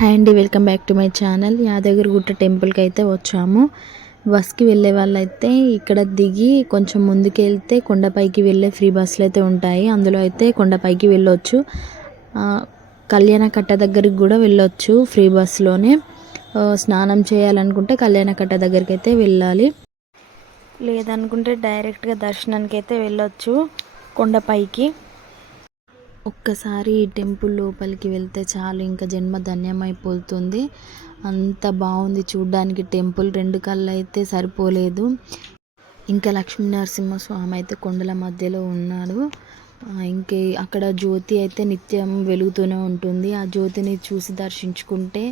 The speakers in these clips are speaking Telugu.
హాయ్ అండి welcome back to my channel. Yadagirigutta టెంపుల్కి అయితే వచ్చాము. బస్కి వెళ్ళే వాళ్ళైతే ఇక్కడ దిగి కొంచెం ముందుకు వెళ్తే కొండపైకి వెళ్ళే ఫ్రీ బస్సులు అయితే ఉంటాయి. అందులో అయితే కొండపైకి వెళ్ళొచ్చు. కళ్యాణ కట్ట దగ్గరికి కూడా వెళ్ళొచ్చు ఫ్రీ బస్సులోనే స్నానం చేయాలనుకుంటే కళ్యాణ కట్ట దగ్గరికి అయితే వెళ్ళాలి. లేదనుకుంటే డైరెక్ట్గా దర్శనానికి అయితే వెళ్ళొచ్చు కొండపైకి. ఒక్కసారి ఈ టెంపుల్ లోపలికి వెళ్తే చాలు ఇంకా జన్మ ధన్యమైపోతుంది. అంత బాగుంది చూడ్డానికి టెంపుల్. రెండు కళ్ళు అయితే సరిపోలేదు. ఇంకా లక్ష్మీ నరసింహస్వామి అయితే కొండల మధ్యలో ఉన్నాడు. ఇంకే అక్కడ జ్యోతి అయితే నిత్యం వెలుగుతూనే ఉంటుంది. ఆ జ్యోతిని చూసి దర్శించుకుంటే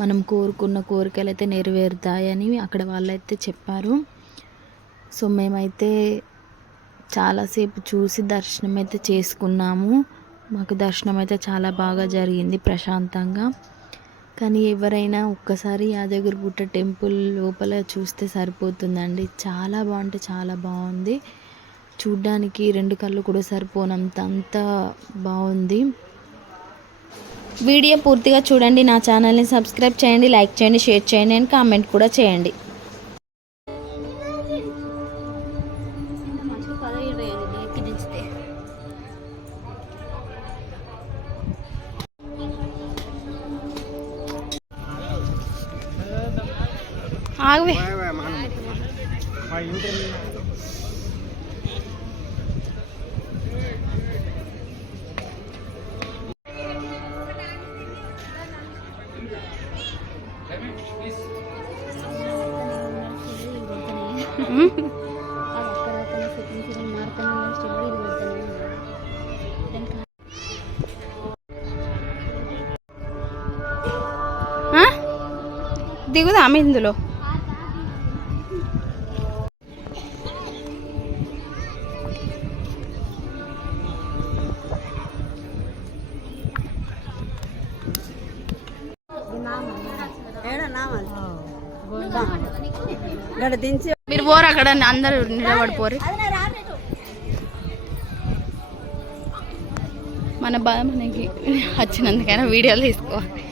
మనం కోరుకున్న కోరికలు అయితే నెరవేరుతాయని అక్కడ వాళ్ళైతే చెప్పారు. సో మేమైతే చాలాసేపు చూసి దర్శనం అయితే చేసుకున్నాము. మాకు దర్శనం అయితే చాలా బాగా జరిగింది ప్రశాంతంగా. కానీ ఎవరైనా ఒక్కసారి యాదగిరిగుట్ట టెంపుల్ లోపల చూస్తే సరిపోతుందండి. చాలా బాగుంటే చాలా బాగుంది. చూడ్డానికి రెండు కళ్ళు కూడా సరిపోనంత అంత బాగుంది. వీడియో పూర్తిగా చూడండి. నా ఛానల్ని సబ్స్క్రైబ్ చేయండి లైక్ చేయండి షేర్ చేయండి అండ్ కామెంట్ కూడా చేయండి. ఆగవే దిగుదా ఆమె ఇందులో. గడ దించి మీరు పోరు అక్కడ అందరు నిలబడిపోరు. మన బాధ మనకి వచ్చినందుకైనా వీడియోలు తీసుకోవాలి.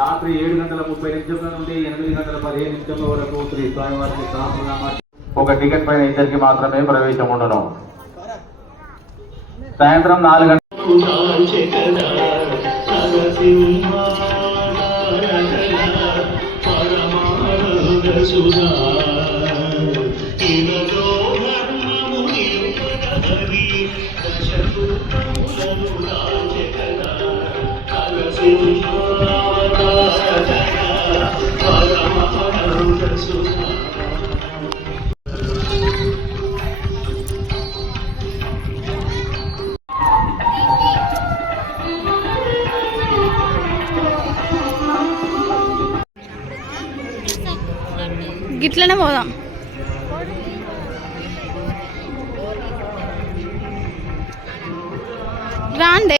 రాత్రి ఏడు గంటల ముప్పై నిమిషంల నుండి ఎనిమిది గంటల పదిహేను నిమిషంల వరకు శ్రీ స్వామివారికి సహస్రనామ ఒక టికెట్ పైన ఇద్దరికి మాత్రమే ప్రవేశం ఉండను. సాయంత్రం నాలుగు గంటల గిట్లనే పోదాం. రాండి.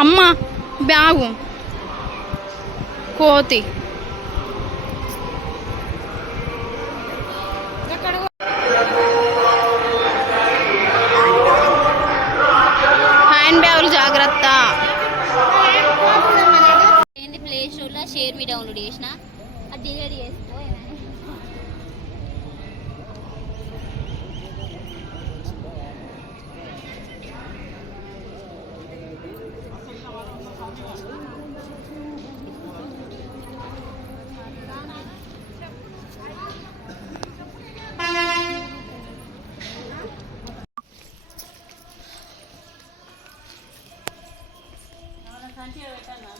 అమ్మ బ్యాగు. కోతి. హ్యాండ్ బ్యాగులు జాగ్రత్త. ఏంది ప్లే స్టోర్లో షేర్ మీ డౌన్లోడ్ చేసిన? అది డిలీట్ చేసుకో ఏమైనా.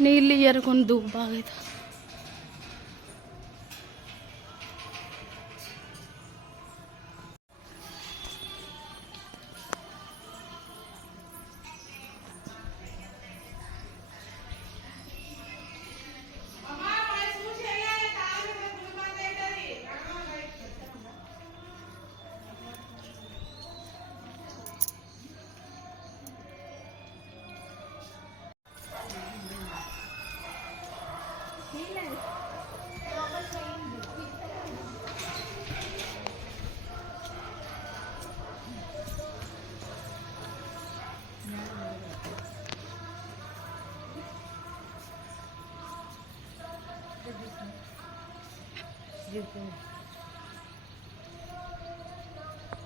నీళ్ళు ఎరుకొని దువ్వు బాగా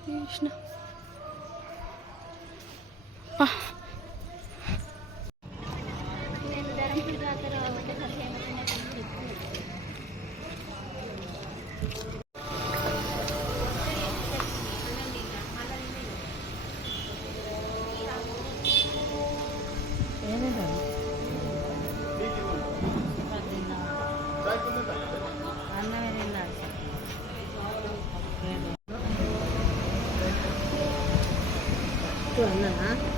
కృష్ణ. 软的啊。